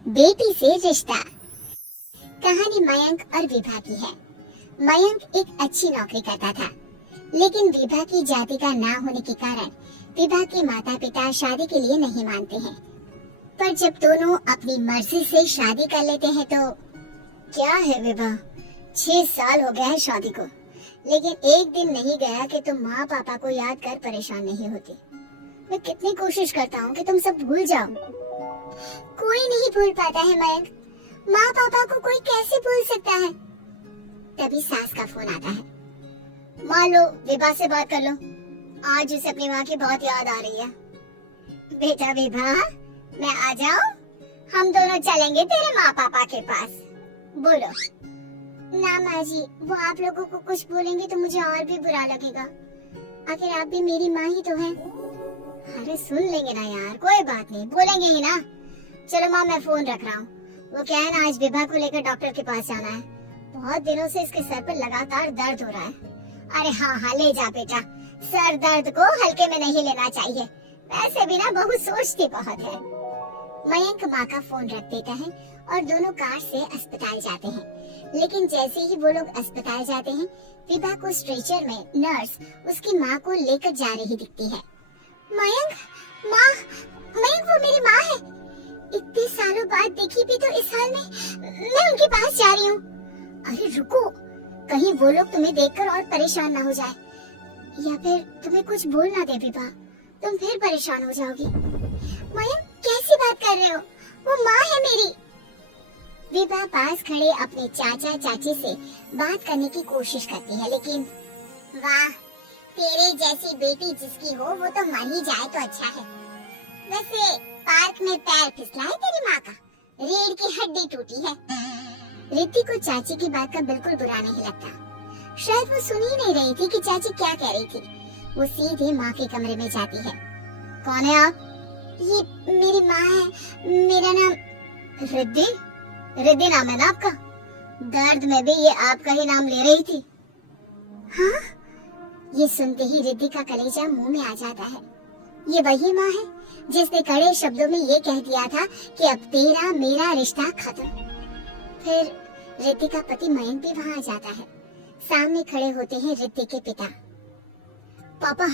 बेटी से रिश्ता। कहानी मयंक और विभा की है। मयंक एक अच्छी नौकरी करता था, लेकिन विभा की जाति का ना होने के कारण विभा के माता पिता शादी के लिए नहीं मानते हैं। पर जब दोनों अपनी मर्जी से शादी कर लेते हैं तो क्या है विभा, 6 साल हो गया है शादी को, लेकिन एक दिन नहीं गया कि तुम माँ पापा को याद कर परेशान नहीं होती। मैं कितनी कोशिश करता हूँ कि तुम सब भूल जाओ। कोई नहीं भूल पाता है मयंक, माँ पापा को कोई कैसे भूल सकता है। तभी सास का फोन आता है। माँ लो, विभा से बात कर लो, आज उसे अपनी माँ की बहुत याद आ रही है। बेटा विभा, मैं आ जाऊं? हम दोनों चलेंगे तेरे माँ पापा के पास। बोलो। ना माँ जी, वो आप लोगों को कुछ बोलेंगे तो मुझे और भी बुरा लगेगा। आखिर आप भी मेरी माँ ही तो हैं। अरे सुन लेंगे ना यार, कोई बात नहीं, बोलेंगे ही ना। चलो माँ, मैं फोन रख रहा हूँ। वो क्या है ना, आज विभा को लेकर डॉक्टर के पास जाना है। बहुत दिनों से इसके सर पर लगातार दर्द हो रहा है। अरे हाँ, ले जा बेटा, सर दर्द को हल्के में नहीं लेना चाहिए। वैसे भी ना बहू सोचती बहुत है। मयंक माँ का फोन रख देता है और दोनों कार से अस्पताल जाते हैं। लेकिन जैसे ही वो लोग अस्पताल जाते हैं, विभा को स्ट्रेचर में नर्स उसकी माँ को लेकर जा रही दिखती है। मयंक, माँ, मयंक वो मेरी माँ है। इतने सालों बाद देखी भी तो इस हाल में मैं उनके पास जा रही हूँ। अरे रुको, कहीं वो लोग तुम्हें देखकर और परेशान ना हो जाए, या फिर तुम्हें कुछ बोल ना दे विभा, तुम फिर परेशान हो जाओगी। मयंक कैसी बात कर रहे हो, वो माँ है मेरी। विभा पास खड़े अपने चाचा चाची से बात करने की कोशिश करती है, लेकिन वाह, तेरे जैसी बेटी जिसकी हो वो तो मर ही जाए तो अच्छा है। वैसे पार्क में पैर फिसला है तेरी माँ का, रीढ़ की हड्डी टूटी है। रिद्धि को चाची की बात का बिल्कुल बुरा नहीं लगता। शायद वो सुन ही नहीं रही थी कि चाची क्या कह रही थी। वो सीधे माँ के कमरे में जाती है। कौन है आप? ये मेरी माँ है, मेरा नाम रिद्धि। रिद्धि नाम है ना आपका? दर्द में भी ये आपका ही नाम ले रही थी। हाँ? ये सुनते ही रिद्धि का कलेजा मुंह में आ जाता है। ये वही माँ है जिसने कड़े शब्दों में ये कह दिया था कि अब तेरा मेरा रिश्ता खत्म। फिर रिद्धि का पति मयंक भी वहाँ आ जाता है। सामने खड़े होते हैं रिद्धि के पिता। पापा,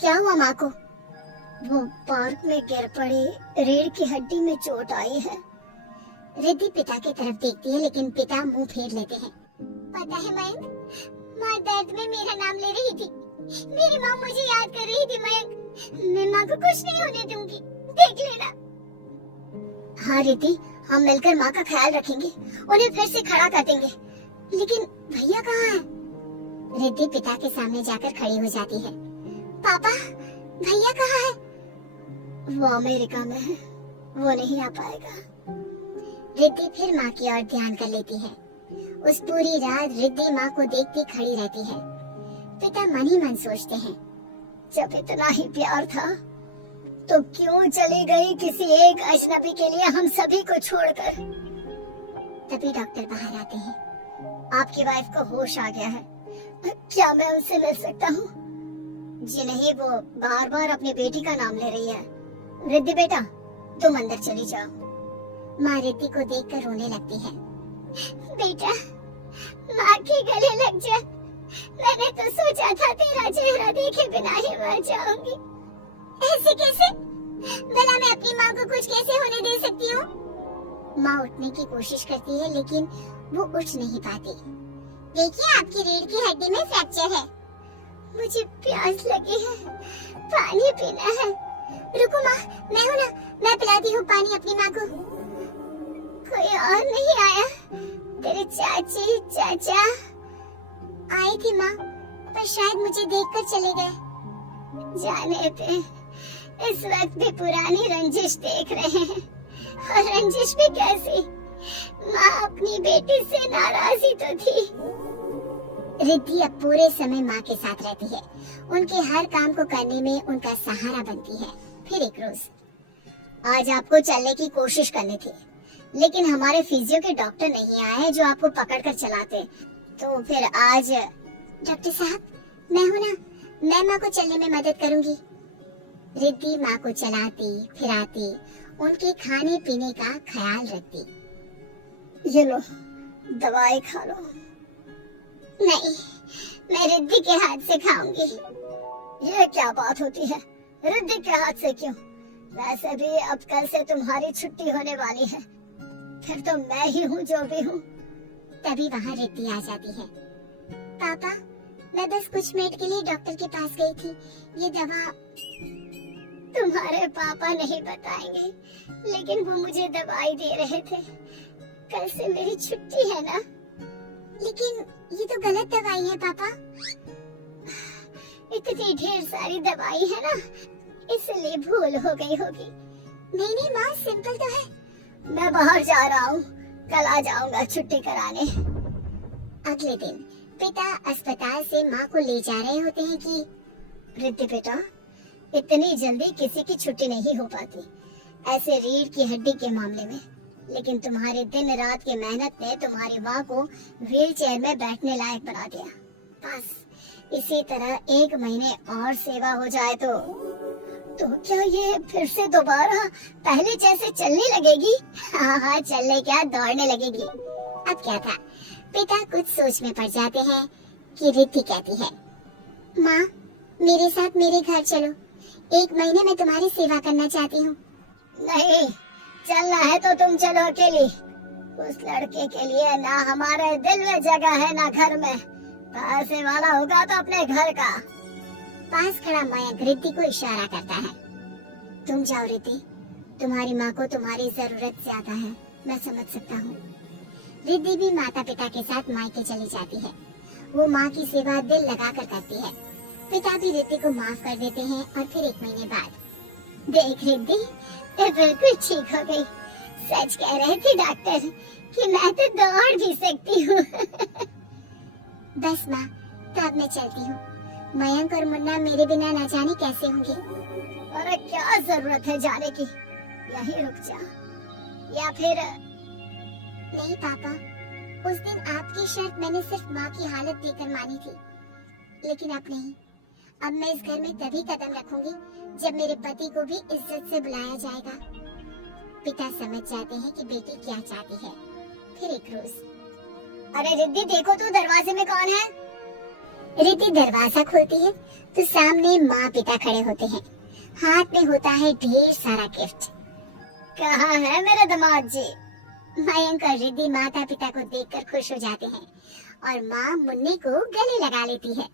क्या हुआ माँ को? वो पार्क में गिर पड़ी, रीढ़ की हड्डी में चोट आई है। रिद्धि पिता की तरफ देखती है, लेकिन पिता मुंह फेर लेते हैं। पता है मयंक, माँ दर्द में मेरा नाम ले रही थी। मेरी माँ मुझे याद कर रही थी मयंक। मैं माँ को कुछ नहीं होने दूंगी, देख लेना। हाँ रिद्धि, हम मिलकर माँ का ख्याल रखेंगे, उन्हें फिर से खड़ा कर देंगे। लेकिन भैया कहाँ है? रिद्धि पिता के सामने जाकर खड़ी हो जाती है। पापा, भैया कहाँ है? वो अमेरिका में है, वो नहीं आ पाएगा। रिद्धि फिर माँ की ओर ध्यान कर लेती है। उस पूरी रात रिद्धि माँ को देखती खड़ी रहती है। पिता मन ही मन सोचते हैं, जब इतना ही प्यार था तो क्यों चली गई किसी एक अजनबी के लिए हम सभी को छोड़कर। तभी डॉक्टर बाहर आते हैं। आपकी वाइफ को होश आ गया है, क्या मैं उनसे मिल सकता हूँ? जी नहीं, वो बार बार अपनी बेटी का नाम ले रही है। रिद्धि बेटा, तुम अंदर चली जाओ। माँ रिद्धि को देखकर रोने लगती है। बेटा, माँ के गले लग जा। मैंने तो सोचा था तेरा चेहरा देखे बिना ही मर जाऊंगी। ऐसे कैसे? भला मैं अपनी माँ को कुछ कैसे होने दे सकती हूँ? माँ उठने की कोशिश करती है, लेकिन वो उठ नहीं पाती। देखिए, आपकी रीढ़ की हड्डी में फ्रैक्चर है। मुझे प्यास लगी है, पानी पीना है। रुको माँ, मैं हूँ ना, मैं पिलाती हूँ पानी अपनी माँ को। कोई और नहीं आया? तेरे चाची चाचा आई थी माँ, पर शायद मुझे देखकर चले गए। जाने दे, इस वक्त भी पुरानी रंजिश देख रहे हैं। और रंजिश भी कैसी? माँ अपनी बेटी से नाराज ही तो थी। रिद्धि अब पूरे समय माँ के साथ रहती है। उनके हर काम को करने में उनका सहारा बनती है। फिर एक रोज, आज आपको चलने की कोशिश करनी थी, लेकिन हमारे फिजियो के डॉक्टर नहीं आए जो आपको पकड़कर चलाते। तो फिर आज डॉक्टर साहब, मैं हूँ ना, मैं माँ को चलने में मदद करूंगी। रिद्धि माँ को चलाती फिराती उनके खाने पीने का ख्याल रखती। ये लो, दवाई खा लो। नहीं, मैं रिद्धि के हाथ से खाऊंगी। ये क्या बात होती है, रिद्धि के हाथ से क्यों? वैसे भी अब कल से तुम्हारी छुट्टी होने वाली है, फिर तो मैं ही हूँ जो भी हूँ। तभी वहाँ रिद्धि आ जाती है। पापा, मैं बस कुछ मिनट के लिए डॉक्टर के पास गई थी। ये दवा तुम्हारे पापा नहीं बताएंगे, लेकिन वो मुझे दवाई दे रहे थे। कल से मेरी छुट्टी है ना? लेकिन ये तो गलत दवाई है पापा। इतनी ढेर सारी दवाई है ना, इसलिए भूल हो गई होगी। नहीं नहीं माँ, सिंपल तो है। मैं बाहर जा रहा हूँ, कल आ जाऊंगा छुट्टी कराने। अगले दिन पिता अस्पताल से माँ को ले जा रहे होते हैं कि रिद्धि बेटा, इतनी जल्दी किसी की छुट्टी नहीं हो पाती, ऐसे रीढ़ की हड्डी के मामले में। लेकिन तुम्हारे दिन रात की मेहनत ने तुम्हारी माँ को व्हील चेयर में बैठने लायक बना दिया। बस इसी तरह 1 महीने और सेवा हो जाए तो क्या ये फिर से दोबारा पहले जैसे चलने लगेगी? हाँ, चलने क्या, दौड़ने लगेगी। अब क्या था, पिता कुछ सोच में पड़ जाते हैं कि रिद्धि कहती है, माँ मेरे साथ मेरे घर चलो, 1 महीने में तुम्हारी सेवा करना चाहती हूँ। नहीं, चलना है तो तुम चलो अकेली। उस लड़के के लिए ना हमारे दिल में जगह है ना घर में। पैसे वाला होगा तो अपने घर का। पास खड़ा मयंक रिद्धि को इशारा करता है। तुम जाओ रिद्धि, तुम्हारी माँ को तुम्हारी जरूरत ज्यादा है, मैं समझ सकता हूँ। रिद्धि भी माता पिता के साथ मायके चली जाती है। वो माँ की सेवा दिल लगाकर करती है। पिता भी रिद्धि को माफ कर देते हैं और फिर 1 महीने बाद, देख रिद्धि, ये बिल्कुल ठीक हो गई। सच कह रहे थे डॉक्टर कि मैं तो दौड़ भी सकती हूँ। बस माँ, तो अब मैं चलती हूँ। मयंक और मुन्ना मेरे बिना न जाने कैसे होंगे। अरे क्या जरूरत है जाने की, यहीं रुक जा। या फिर नहीं पापा, उस दिन आपकी शर्त मैंने सिर्फ माँ की हालत देखकर मानी थी, लेकिन अब नहीं। अब मैं इस घर में तभी कदम रखूंगी जब मेरे पति को भी इज्जत से बुलाया जाएगा। पिता समझ जाते हैं कि बेटी क्या चाहती है। फिर एक रोज, अरे रिद्धि देखो तो दरवाजे में कौन है? रिद्धि दरवाजा खोलती है तो सामने माँ पिता खड़े होते हैं। हाथ में होता है ढेर सारा गिफ्ट। कहाँ है मेरे दामाद जी? मयंक और रिद्धि माता पिता को देखकर खुश हो जाते हैं और माँ मुन्ने को गले लगा लेती है।